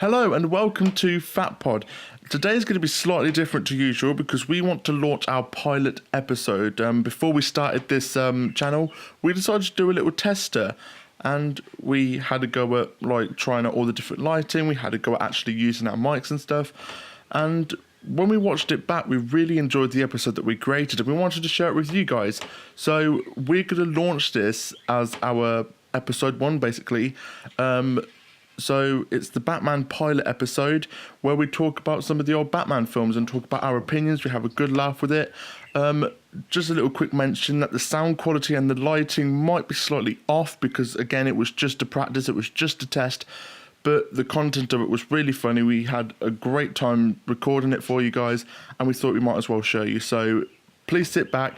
Hello and welcome to FatPod. Today is going to be slightly different to usual because we want to launch our pilot episode. Before we started this channel, we decided to do a little tester, and we had to go at trying out all the different lighting. We had to go at actually using our mics and stuff. And when we watched it back, we really enjoyed the episode that we created, and we wanted to share it with you guys. So we're going to launch this as our episode 1, basically. So it's the Batman pilot episode where we talk about some of the old Batman films and talk about our opinions. We have a good laugh with it. Just a little quick mention that the sound quality and the lighting might be slightly off because, again, it was just a practice, it was just a test. But the content of it was really funny. We had a great time recording it for you guys, and we thought we might as well show you. So please sit back,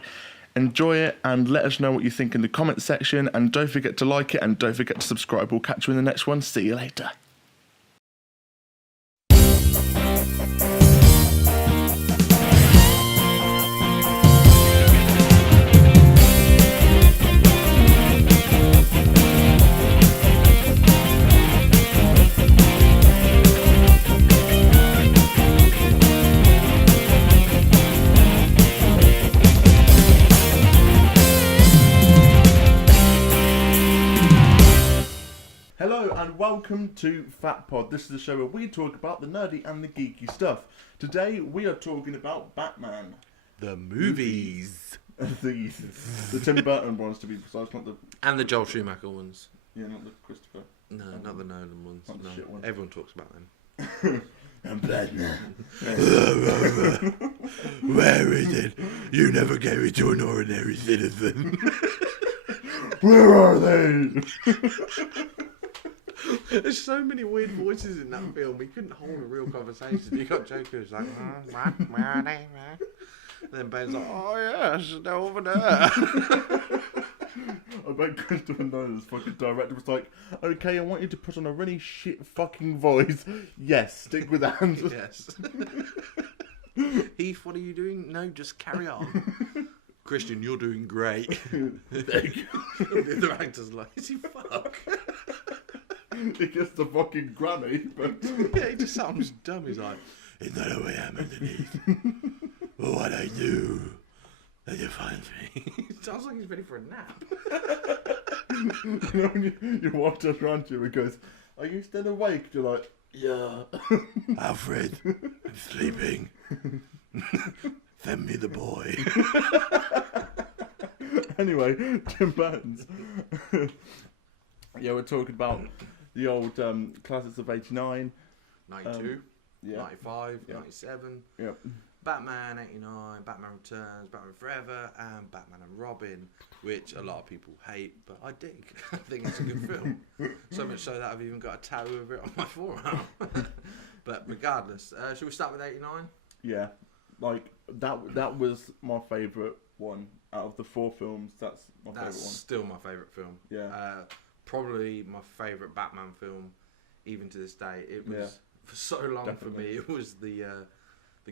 enjoy it, and let us know what you think in the comment section, and don't forget to like it and don't forget to subscribe. We'll catch you in the next one. See you later. Hello and welcome to FatPod. This is the show where we talk about the nerdy and the geeky stuff. Today we are talking about Batman. The movies. the Tim Burton ones, to be precise, not the... And the Joel Schumacher ones. Yeah, not the Christopher. No, not the Nolan ones. Not the No, shit ones. everyone talks about them. I'm Batman. Where is it? You never gave it to an ordinary citizen. Where are they? There's so many weird voices in that film. We couldn't hold a real conversation. You got Joker who's like, where are they? And then Ben's like, oh yes, they're over there. I bet Christopher Nolan's fucking director was like, okay, I want you to put on a really shit fucking voice. Yes, stick with that. Yes. Heath, what are you doing? No, just carry on. Christian, you're doing great. Thank you. The other actor's like, is he fuck? He gets the fucking Grammy, but... Yeah, he just sounds dumb. He's like, is that who I am underneath? Well, what I do, that defines me. It sounds like he's ready for a nap. You know when you walk around you and goes, are you still awake? You're like, yeah. Alfred, I'm sleeping. Send me the boy. Anyway, Tim Burton's. Yeah, we're talking about the old classics of 89. 92, yeah. 95, Yeah. 97. Yep. Batman 89, Batman Returns, Batman Forever, and Batman and Robin, which a lot of people hate, but I dig. I think it's a good film. So much so that I've even got a tattoo of it on my forearm. But regardless, should we start with 89? Yeah. Like, that was my favourite one. Out of the 4 films, that's my favourite one. That's still my favourite film. Yeah. Probably my favourite Batman film, even to this day. It was, for so long Definitely. for me, it was the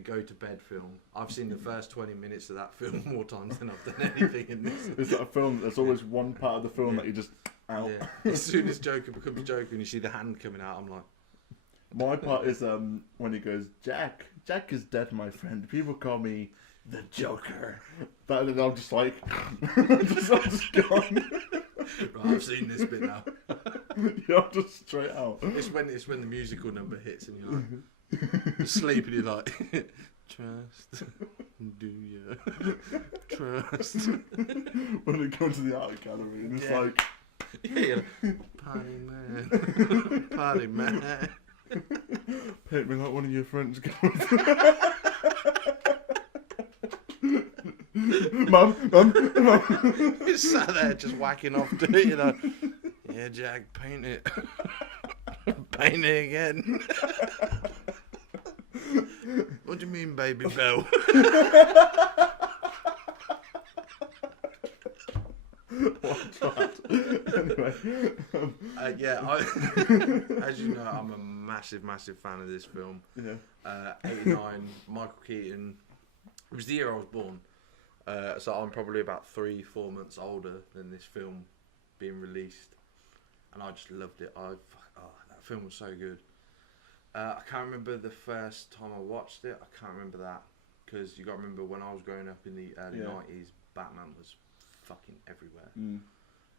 go to bed film. I've seen the first 20 minutes of that film more times than I've done anything in this. It's like a film, there's always one part of the film that you just out. Yeah. As soon as Joker becomes Joker and you see the hand coming out, I'm like... My part is when he goes, Jack is dead, my friend. People call me the Joker. But then I'm just like, I'm just gone. Right, I've seen this bit now. Yeah, I'm just straight out. It's when the musical number hits and you're like asleep and you're like, trust, do you trust? When they go to the art gallery and it's like, yeah, you're like, party man. paint me like one of your French girls. Mum. You sat there just whacking off to it, you know. Yeah, Jack, paint it. Paint it again. What do you mean, baby bell? Anyway. As you know, I'm a massive fan of this film. Yeah. 89, Michael Keaton. It was the year I was born. So I'm probably about 3-4 months older than this film being released. And I just loved it. That film was so good. I can't remember the first time I watched it. I can't remember that because you got to remember when I was growing up in the early 90s, Batman was fucking everywhere. You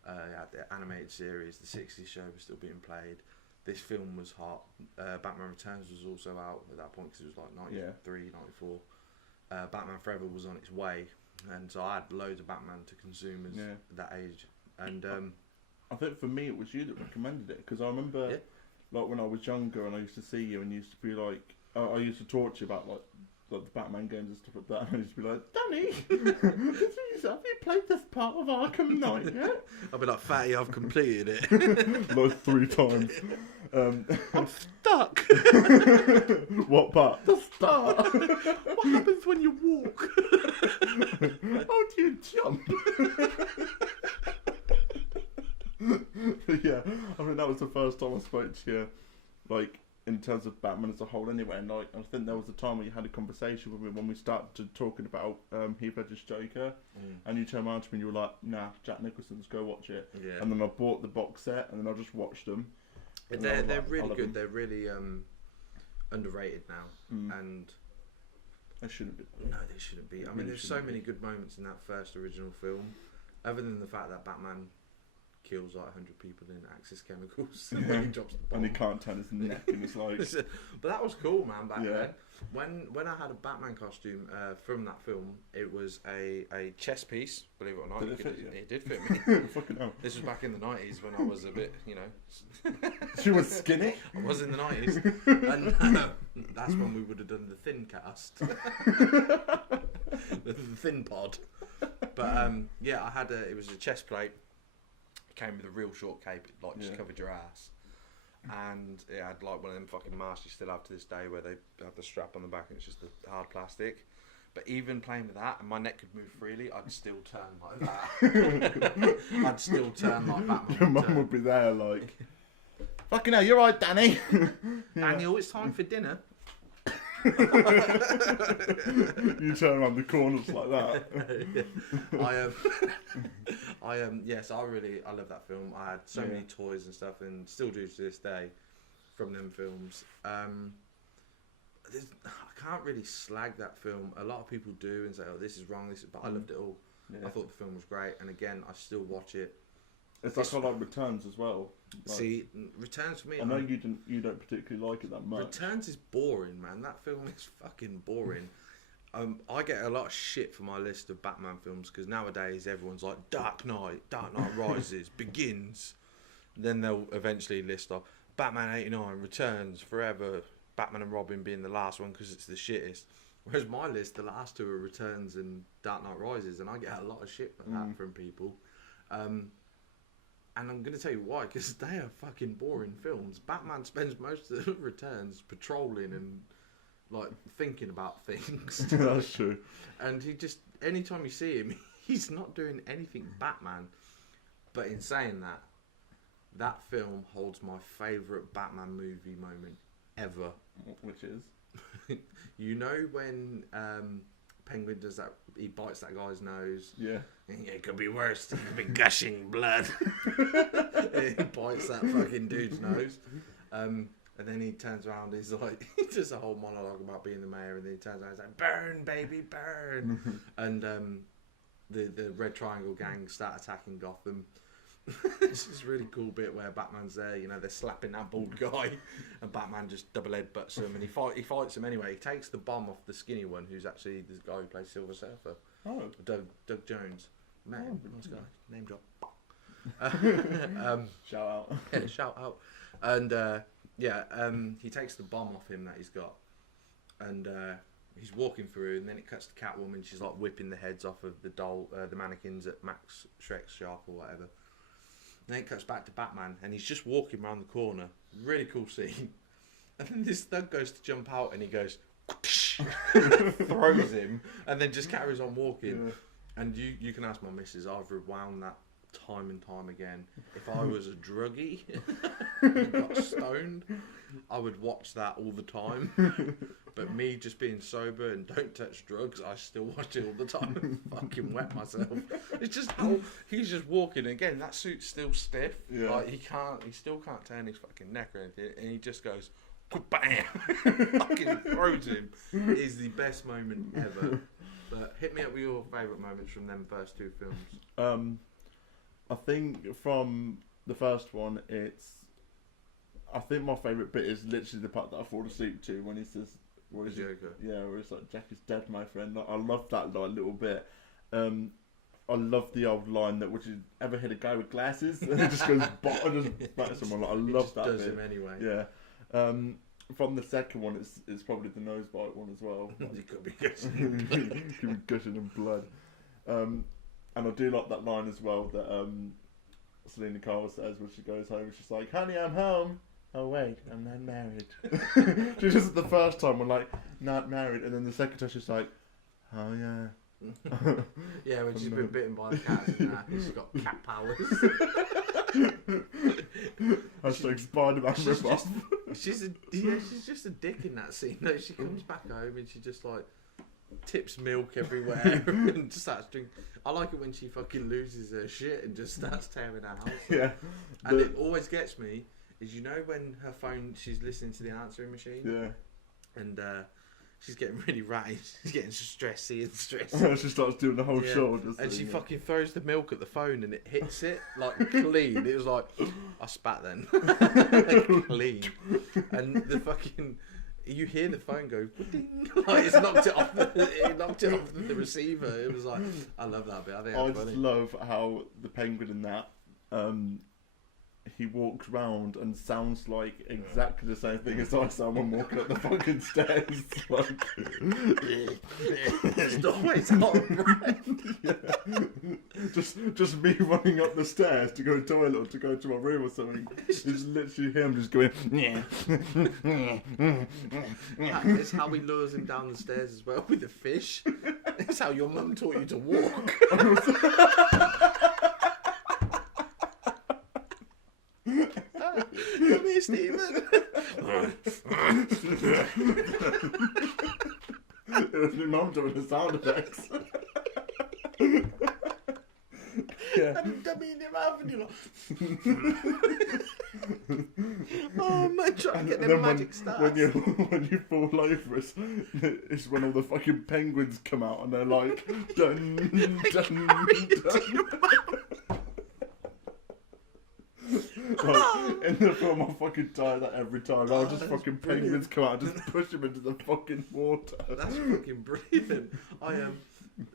had the animated series, the 60s show was still being played. This film was hot. Batman Returns was also out at that point because it was like 93, 94. Batman Forever was on its way, and so I had loads of Batman to consume at that age. And I think for me it was you that recommended it, because I remember like when I was younger and I used to see you and you used to be like, I used to talk to you about like the Batman games and stuff like that, and I used to be like, Danny, have you played this part of Arkham Knight yet? I'd be like, Fatty, I've completed it. Like 3 times. I'm stuck. What part? The start. What happens when you walk? How do you jump? Yeah, I mean that was the first time I spoke to you, like in terms of Batman as a whole. Anyway, and like I think there was a time where you had a conversation with me when we started talking about Heath Ledger's Joker, and you turned around to me and you were like, "Nah, Jack Nicholson's, go watch it." Yeah. And then I bought the box set and then I just watched them. They're really good. They're really underrated now, and they shouldn't be. No, they shouldn't be. I mean, there's so many good moments in that first original film, other than the fact that Batman kills like 100 people in Axis chemicals when he drops the bomb. And he can't turn his neck, and it's like. But that was cool, man. Back then, when I had a Batman costume from that film, it was a chess piece. Believe it or not, it did fit me. Fucking hell. This was back in the 90s when I was a bit, you know. She was skinny. I was in the 90s, and that's when we would have done the thin cast, the thin pod. But yeah, I had it was a chest plate. It came with a real short cape, it like just covered your ass, and it had like one of them fucking masks you still have to this day where they have the strap on the back and it's just the hard plastic. But even playing with that and my neck could move freely, I'd still turn like that. I'd still turn like Batman. Your mum would be there like, fucking hell, you're right, Danny. Daniel, it's time for dinner. You turn around the corners like that. Yes, I love that film. I had so many toys and stuff, and still do to this day from them films. I can't really slag that film. A lot of people do and say, "Oh, this is wrong," but I loved it all. I thought the film was great, and again, I still watch it. It's like I like Returns as well. Like, see, Returns for me. I know you don't particularly like it that much. Returns is boring, man. That film is fucking boring. I get a lot of shit for my list of Batman films because nowadays everyone's like Dark Knight Rises, Begins. Then they'll eventually list off Batman '89, Returns, Forever, Batman and Robin being the last one because it's the shittest. Whereas my list, the last two are Returns and Dark Knight Rises, and I get a lot of shit for that from people. And I'm going to tell you why, because they are fucking boring films. Batman spends most of the Returns patrolling and like thinking about things. That's true. And he just, anytime you see him, he's not doing anything Batman. But in saying that, that film holds my favourite Batman movie moment ever. Which is? You know when Penguin does that, he bites that guy's nose. Yeah. And it could be worse. It could be gushing blood. He bites that fucking dude's nose. And then he turns around, he's like, he does a whole monologue about being the mayor, and then he turns around and he's like, burn, baby, burn. And the Red Triangle gang start attacking Gotham. It's this really cool bit where Batman's there, you know, they're slapping that bald guy, and Batman just double headbutts him, and he fights him anyway. He takes the bomb off the skinny one, who's actually the guy who plays Silver Surfer. Oh. Doug Jones. Man, nice guy. Name drop. Shout out. Yeah, shout out. And he takes the bomb off him that he's got, and he's walking through, and then it cuts to Catwoman. She's like whipping the heads off of the mannequins at Max Shrek's shop or whatever. And then it cuts back to Batman, and he's just walking around the corner. Really cool scene. And then this thug goes to jump out, and he goes, throws him, and then just carries on walking. Yeah. And you can ask my missus, I've rewound that time and time again. If I was a druggie and got stoned, I would watch that all the time. But me just being sober and don't touch drugs, I still watch it all the time and fucking wet myself. It's just how he's just walking again. That suit's still stiff. Yeah. Like he still can't turn his fucking neck or anything, and he just goes bam, fucking throws him, is the best moment ever. But hit me up with your favourite moments from them first two films. I think from the first one, I think my favourite bit is literally the part that I fall asleep to when he says, "What is it?" Joker. Yeah, where it's like, "Jack is dead, my friend." I love that little bit. I love the old line that, "Would you ever hit a guy with glasses?" And it just goes, just bats someone. I love that does bit. him anyway. Yeah. From the second one, it's probably the nose bite one as well. You could be guessing. Could be gushing in blood. And I do like that line as well that Selena Kyle says when she goes home. She's like, "Honey, I'm home. Oh wait, I'm not married." She just the first time we're like, "Not married," and then the second time she's like, "Oh yeah." Yeah, when she's been bitten by the cats and that, she's got cat powers. Hashtag Spider-Man rip-off. She's just a dick in that scene. No, she comes back home and she just like tips milk everywhere and just starts drinking. I like it when she fucking loses her shit and just starts tearing her house up. Yeah. And it always gets me is when her phone, she's listening to the answering machine. Yeah. And she's getting really ratty. She's getting stressy and She starts doing the whole show. And she fucking throws the milk at the phone and it hits it like clean. It was like, I spat then. Clean. And the fucking, you hear the phone go, ding. Like it knocked it off the receiver. It was like, I love that bit. I think that's just funny. love how the penguin in that, he walks round and sounds like exactly the same thing as I sound when walking up the fucking stairs. Like, It's always out of breath. Yeah. Just me running up the stairs to go to the toilet or to go to my room or something. It's literally him just going, yeah. It's how he lures him down the stairs as well with the fish. It's how your mum taught you to walk. Come here, Stephen. It was my mum doing the sound effects. Yeah. And dummy in your mouth and you're like, oh man, trying to get them magic stars. When you fall over, it's when all the fucking penguins come out and they're like, dun, dun, dun. Like, in the film, I fucking die that every time. I'll just fucking brilliant. penguins come out and just push them into the fucking water. That's fucking brilliant.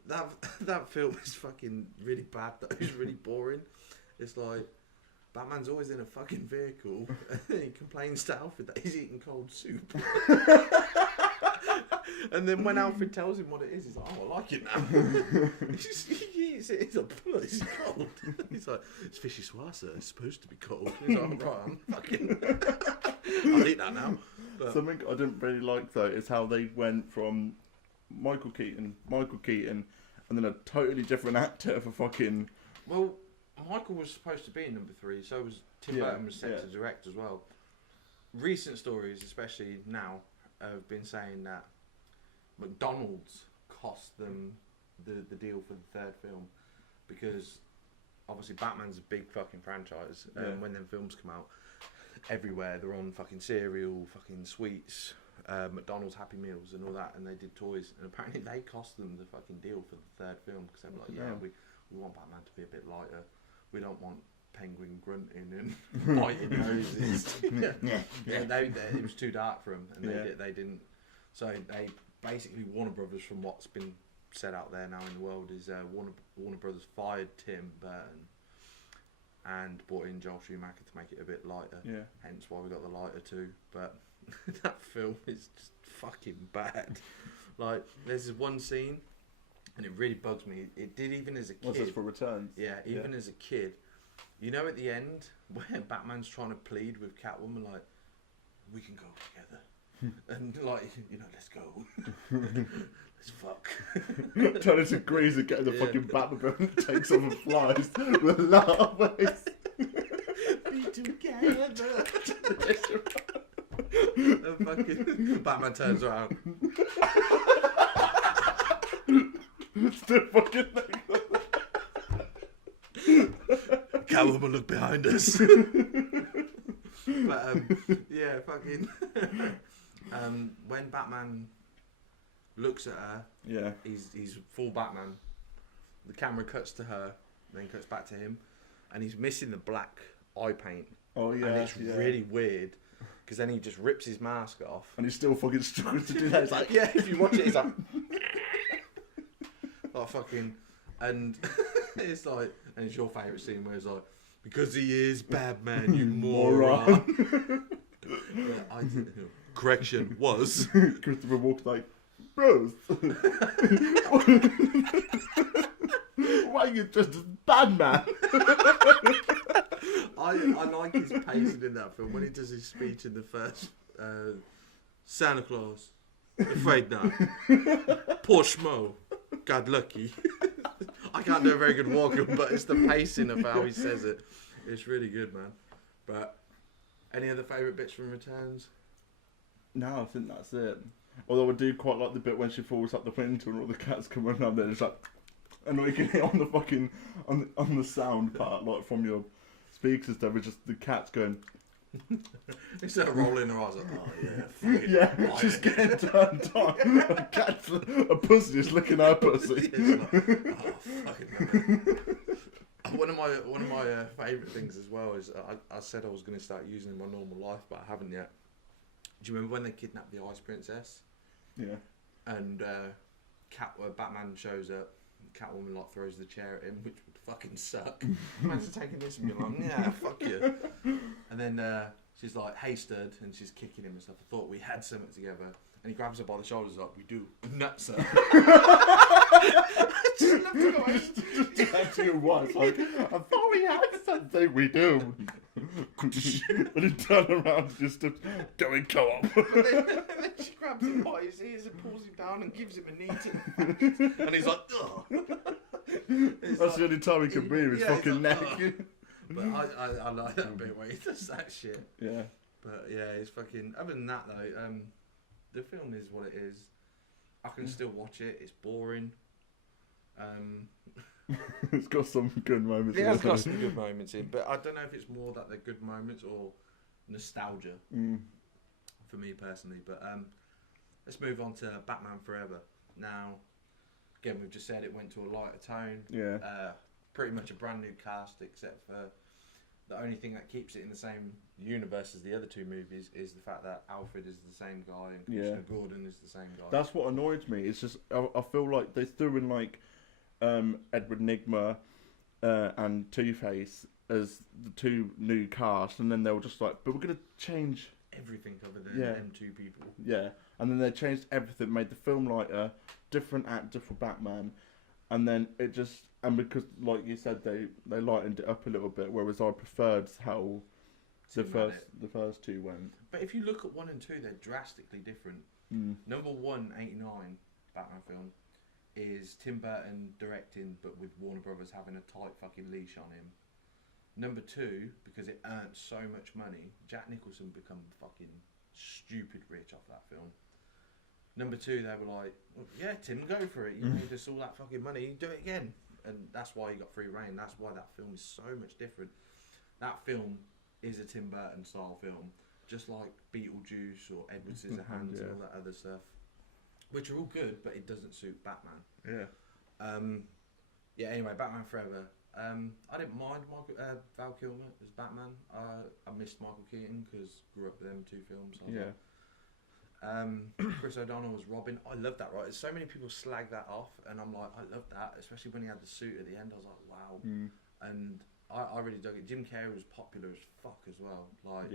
That film is fucking really bad though. It's really boring. It's like Batman's always in a fucking vehicle and he complains to Alfred that he's eating cold soup. And then when Alfred tells him what it is, he's like, "Oh, I like it now." He eats it. He's like, "Oh, it's cold." He's like, "It's fishy swassa. It's supposed to be cold." He's like, "Right, I'm fucking. I'll eat that now." But Something I didn't really like though is how they went from Michael Keaton, and then a totally different actor for fucking. well, Michael was supposed to be in number 3, so was Tim Yeah, Burton was set to direct as well. Recent stories, especially now, have been saying that McDonald's cost them the deal for the third film because obviously Batman's a big fucking franchise. Yeah. When them films come out, everywhere they're on fucking cereal, fucking sweets, McDonald's Happy Meals and all that, and they did toys, and apparently they cost them the fucking deal for the third film because they were like, yeah, we want Batman to be a bit lighter. We don't want Penguin grunting and biting noses. It was too dark for them, and they didn't. So they basically, Warner Brothers, from what's been said out there now in the world, is Warner Brothers fired Tim Burton and brought in Joel Schumacher to make it a bit lighter. Yeah. Hence why we got the lighter too. But that film is just fucking bad. Like, there's this one scene, and it really bugs me. It did even as a kid. What's this for Returns? Yeah, even as a kid. You know, at the end, where Batman's trying to plead with Catwoman, like, we can go together. And, like, you know, let's go. Let's fuck. Trying to agrees and getting the fucking Batmobile takes off and flies with larvae. Be together. And fucking Batman turns around. Still fucking thing. Catwoman, look behind us. But Yeah, fucking. When Batman looks at her, Yeah. he's full Batman. The camera cuts to her, then cuts back to him, and he's missing the black eye paint. Oh yeah. And it's really weird because then he just rips his mask off. And he's still fucking struggling to do that. It's like, Yeah, if you watch it, it's like fucking, and it's like, and it's your favourite scene where it's like, because he is Batman, you moron. Yeah, correction was Christopher Walken's like, Bruce, why are you dressed as Batman? I like his pacing in that film when he does his speech in the first Santa Claus, afraid not, poor schmo, God lucky. I can't do a very good walk, but it's the pacing of how he says it. It's really good, man. But any other favourite bits from Returns? No, I think that's it. Although I do quite like the bit when she falls up the window and all the cats come around there. It's like, and you can hear on the fucking on the sound part, like from your speakers and stuff. It's just the cats going. Instead of rolling her eyes, like, oh yeah, fucking Yeah, she's getting turned on. The cat's a pussy just licking her pussy. It's like, oh fucking hell. One of my favourite things as well is I said I was going to start using in my normal life, but I haven't yet. Do you remember when they kidnapped the Ice Princess? Yeah. And Batman shows up, Catwoman like throws the chair at him, which would fucking suck. Imagine taking this and being like, yeah, fuck you. And then she's like, hey stud, and she's kicking him and stuff. I thought we had something together. And he grabs her by the shoulders like, we do. Nuts her. Just love to go Actually, it was like, I thought we had something. We do. And he turned around and just going co-op. And then she grabs him by his ears and pulls him down and gives him a knee to the face. And he's like, ugh. That's the only time he can breathe, his fucking neck. But I like that bit where he does that shit. Yeah. But yeah, it's fucking. Other than that though, the film is what it is. I can still watch it. It's boring. It's got some good moments. It has got some good moments in, but I don't know if it's more that they're good moments or nostalgia for me personally. But let's move on to Batman Forever. Now, again, we've just said it went to a lighter tone. Yeah. Pretty much a brand new cast, except for the only thing that keeps it in the same universe as the other two movies is the fact that Alfred is the same guy and Commissioner Gordon is the same guy. That's what annoys me. It's just I feel like they threw in like Edward Nigma and Two-Face as the two new cast, and then they were just like, but we're gonna change everything other than them two people. Yeah, and then they changed everything, made the film lighter, different actor for Batman, and then it just because like you said they lightened it up a little bit, whereas I preferred how the first two went. But if you look at 1 and 2, they're drastically different. Number 1, 89 Batman film is Tim Burton directing, but with Warner Brothers having a tight fucking leash on him. Number 2, because it earned so much money, Jack Nicholson become fucking stupid rich off that film. Number 2, they were like, well, yeah, Tim, go for it. You made us all that fucking money, do it again. And that's why you got free reign. That's why that film is so much different. That film is a Tim Burton style film, just like Beetlejuice or Edward Scissorhands and all that other stuff, which are all good, but it doesn't suit Batman. Yeah. Anyway, Batman Forever. I didn't mind Val Kilmer as Batman. I missed Michael Keaton because grew up with them two films. Chris O'Donnell was Robin. I love that, right? So many people slag that off, and I'm like, I love that, especially when he had the suit at the end. I was like, wow. And I really dug it. Jim Carrey was popular as fuck as well. Like,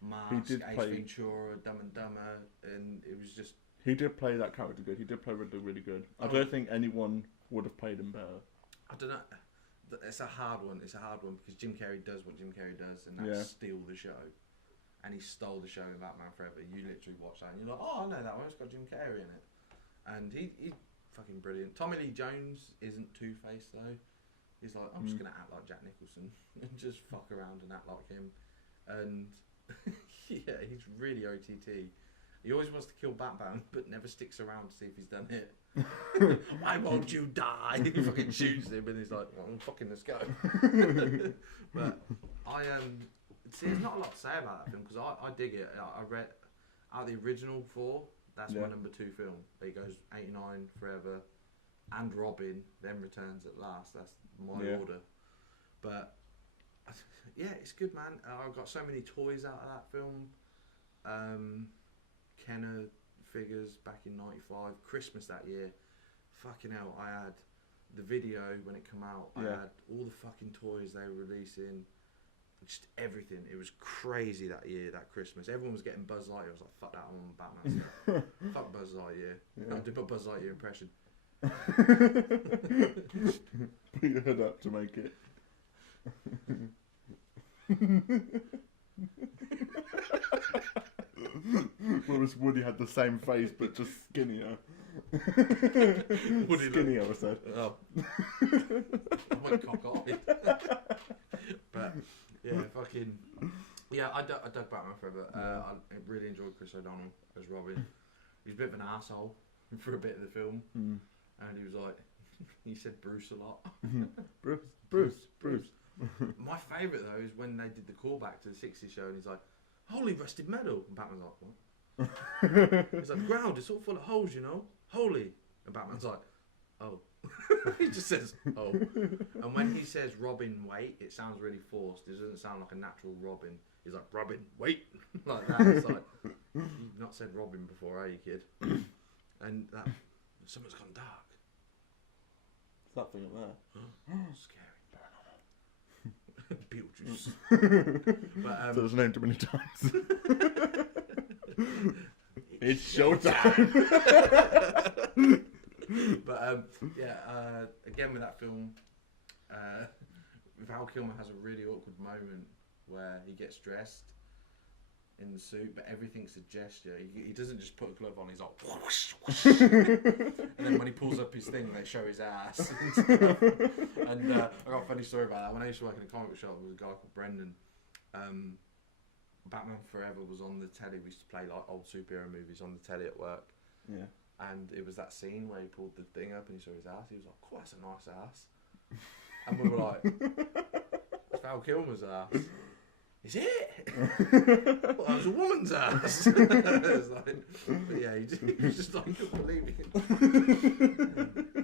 Mask, Ace Ventura, Dumb and Dumber, and it was just... He did play that character good. He did play Riddler really good. I don't think anyone would have played him better. I don't know. It's a hard one. It's a hard one because Jim Carrey does what Jim Carrey does, and that's steal the show. And he stole the show in Batman Forever. You literally watch that and you're like, oh, I know that one. It's got Jim Carrey in it. And he's fucking brilliant. Tommy Lee Jones isn't Two-Face, though. He's like, I'm just going to act like Jack Nicholson and just fuck around and act like him. And, yeah, he's really OTT. He always wants to kill Batman, but never sticks around to see if he's done it. Why won't you die? He fucking shoots him and he's like, well, fucking let's go. But See, there's not a lot to say about that film because I dig it. I read out of the original 4. That's my number 2 film. It goes 89, Forever, and Robin, then Returns at Last. That's my order. But yeah, it's good, man. I got so many toys out of that film. Kenner figures back in '95, Christmas that year. Fucking hell, I had the video when it came out. I had all the fucking toys they were releasing. Just everything. It was crazy that year, that Christmas. Everyone was getting Buzz Lightyear. I was like, fuck that, I'm on Batman stuff. Fuck Buzz Lightyear. I did my Buzz Lightyear impression. Put your head up to make it. Whereas Woody had the same face but just skinnier. Skinnier, I said. Oh. I went cock-eyed. But yeah, fucking yeah. I dug Batman Forever. I really enjoyed Chris O'Donnell as Robin. He's a bit of an asshole for a bit of the film, and he was like, he said Bruce a lot. Bruce. My favourite though is when they did the callback to the '60s show, and he's like, "Holy rusted metal," and Batman's like, "What?" He's like, "The ground is all full of holes, you know. Holy," and Batman's like, "Oh." He just says, "Oh," and when he says Robin, wait, it sounds really forced. It doesn't sound like a natural Robin. He's like, Robin, wait, like that. It's like, you've not said Robin before, are you, kid? And that, something's gone dark. It's that thing up there. Scary. Beetlejuice. But, so it's named too many times. It's showtime. But again with that film, Val Kilmer has a really awkward moment where he gets dressed in the suit, but everything's a gesture. He doesn't just put a glove on. He's like, whoosh, whoosh. And then when he pulls up his thing, they show his ass. And I got a funny story about that. When I used to work in a comic book shop with a guy called Brendan, Batman Forever was on the telly. We used to play like old superhero movies on the telly at work. Yeah. And it was that scene where he pulled the thing up and he saw his ass. He was like, "Oh, that's a nice ass." And we were like, "It's Val Kilmer's ass." Is it? Well, that was a woman's ass. It was like, but yeah, he was just like, couldn't believe it.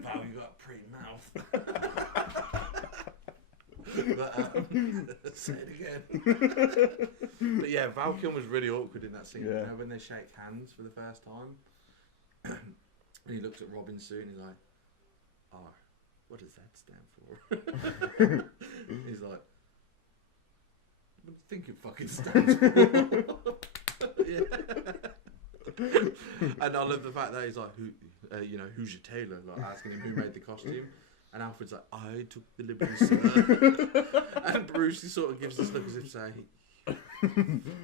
Val, you got a pretty mouth. But say it again. But yeah, Val Kilmer's really awkward in that scene. Yeah. You know, when they shake hands for the first time. And he looks at Robin's suit and he's like, "R, what does that stand for?" He's like, "What do you think it fucking stands for?" Yeah. And I love the fact that he's like, who's your tailor? Like asking him who made the costume. And Alfred's like, "I took the liberty, sir." And Bruce, he sort of gives this look as if saying,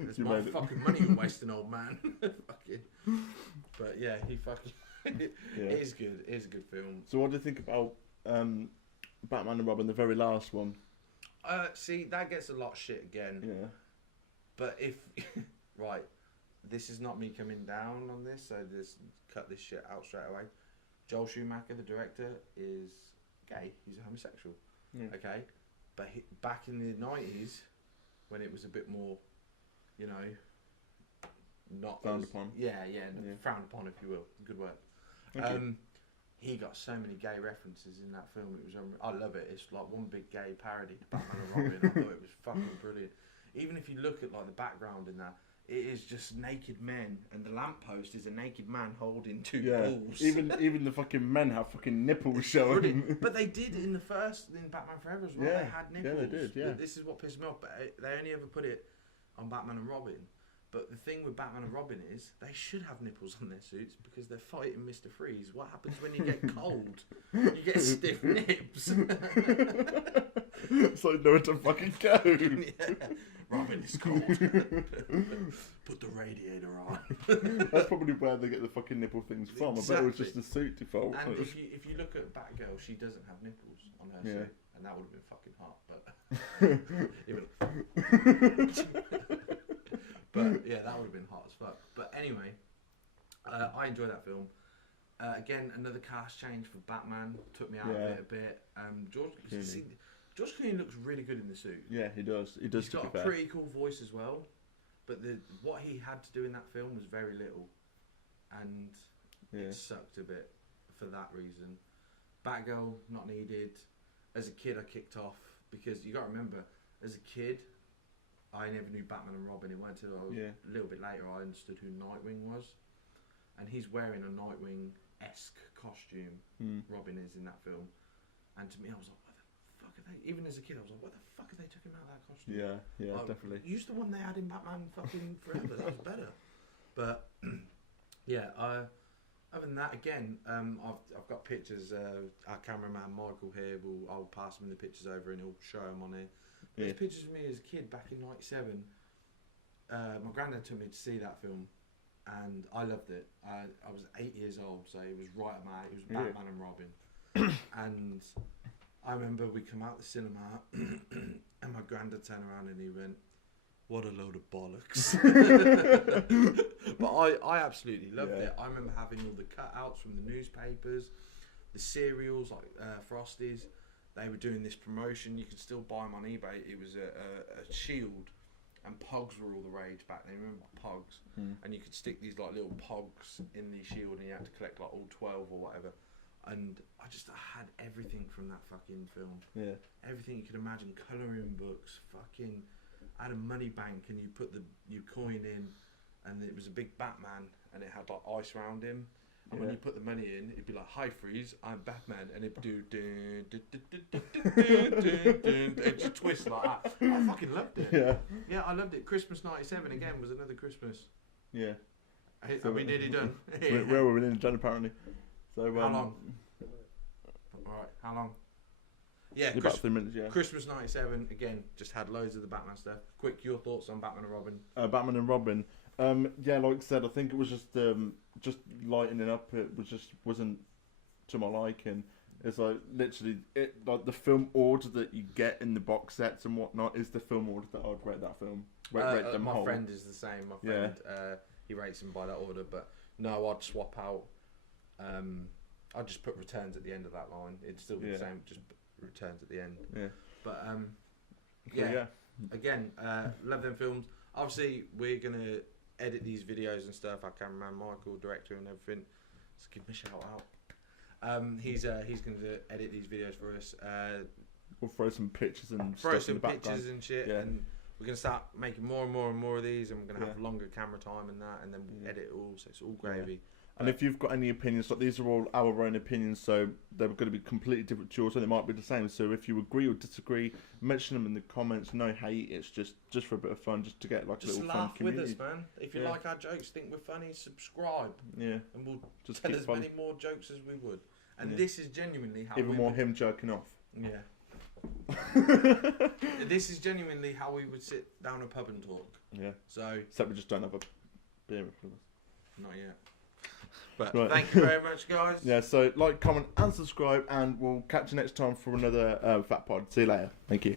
"It's my fucking money you're wasting, old man." Fucking. But yeah, he fucking. It is good. It is a good film. So what do you think about Batman and Robin, the very last one? See, that gets a lot of shit again. Yeah. But if right, this is not me coming down on this, so just cut this shit out straight away. Joel Schumacher, the director, is gay. He's a homosexual. Yeah. Okay, but back in the '90s, when it was a bit more, not frowned upon. Yeah, frowned upon, if you will. Good word. He got so many gay references in that film. It was I love it. It's like one big gay parody to Batman and Robin. I thought it was fucking brilliant. Even if you look at like the background in that, it is just naked men, and the lamppost is a naked man holding two balls. Even the fucking men have fucking nipples showing. But they did in Batman Forever as well. Yeah. They had nipples. Yeah, they did. Yeah. This is what pissed me off. But they only ever put it on Batman and Robin. But the thing with Batman and Robin is they should have nipples on their suits because they're fighting Mr. Freeze. What happens when you get cold? You get stiff nips. It's like nowhere to fucking go. Yeah. Robin is cold. Put the radiator on. That's probably where they get the fucking nipple things from. Exactly. I bet it was just the suit default. And if you look at Batgirl, she doesn't have nipples on her suit, and that would have been fucking hot. But yeah, that would have been hot as fuck. But anyway, I enjoyed that film. Again, another cast change for Batman took me out of it a bit. George Clooney looks really good in the suit. Yeah, he does. He does. He's got a pretty cool voice as well, but what he had to do in that film was very little, and it sucked a bit for that reason. Batgirl not needed. As a kid, I kicked off because you got to remember, as a kid, I never knew Batman and Robin. It went until I was a little bit later I understood who Nightwing was, and he's wearing a Nightwing-esque costume. Robin is in that film, and to me, I was like, what the fuck are they? Even as a kid, I was like, what the fuck are they taking out of that costume? Yeah, like, definitely. Use the one they had in Batman fucking Forever. That was better. But yeah, other than that, again, I've got pictures. Our cameraman Michael here I'll pass him the pictures over and he'll show them on here. There's pictures of me as a kid back in '97. My granddad took me to see that film, and I loved it. I was 8 years old, so it was right at my. It was Batman and Robin, and I remember we come out the cinema, and my granddad turned around and he went, "What a load of bollocks!" But I absolutely loved it. I remember having all the cutouts from the newspapers, the cereals like Frosties. They were doing this promotion. You could still buy them on eBay. It was a shield, and Pogs were all the rage back then. Remember Pogs? And you could stick these like little Pogs in the shield, and you had to collect like all 12 or whatever. And I had everything from that fucking film. Yeah. Everything you could imagine. Colouring books. Fucking. I had a money bank, and you put your coin in, and it was a big Batman, and it had like ice around him. And when you put the money in, it'd be like, "Hi, Freeze, I'm Batman," and it'd do it just twist like that. I fucking loved it. Yeah, I loved it. Christmas '97 again was another Christmas. Yeah. Are we nearly done? We're nearly done apparently. So how long? All right, how long? Yeah, about 3 minutes. Yeah. Christmas '97 again. Just had loads of the Batman stuff. Quick, your thoughts on Batman and Robin? Batman and Robin. Yeah, like I said, I think it was just lightening up. It wasn't to my liking. It's like literally like the film order that you get in the box sets and whatnot is the film order that I'd rate that film. Rate them my whole. friend is the same. My friend, he rates them by that order. But no, I'd swap out. I'd just put returns at the end of that line. It'd still be the same. Just returns at the end. Yeah. But again, love them films. Obviously, we're gonna edit these videos and stuff. Our cameraman Michael, director and everything. Let's give him a shout out. He's going to edit these videos for us. We'll throw some pictures and throw stuff some in the background. pictures and shit, and we're going to start making more and more of these, and we're going to have longer camera time and that, and then we'll edit it all, so it's all gravy. And if you've got any opinions, like these are all our own opinions, so they're going to be completely different to yours, and it might be the same. So if you agree or disagree, mention them in the comments. No hate. It's just for a bit of fun, just to get like a little fun community. Just laugh with us, man. If you like our jokes, think we're funny, subscribe. Yeah. And we'll just tell as many more jokes as we would. And this is genuinely how even more him jerking off. Yeah. This is genuinely how we would sit down a pub and talk. Yeah. So. Except we just don't have a beer with us. Not yet. But thank you very much, guys. Yeah, so like, comment and subscribe, and we'll catch you next time for another FatPod. See you later. Thank you.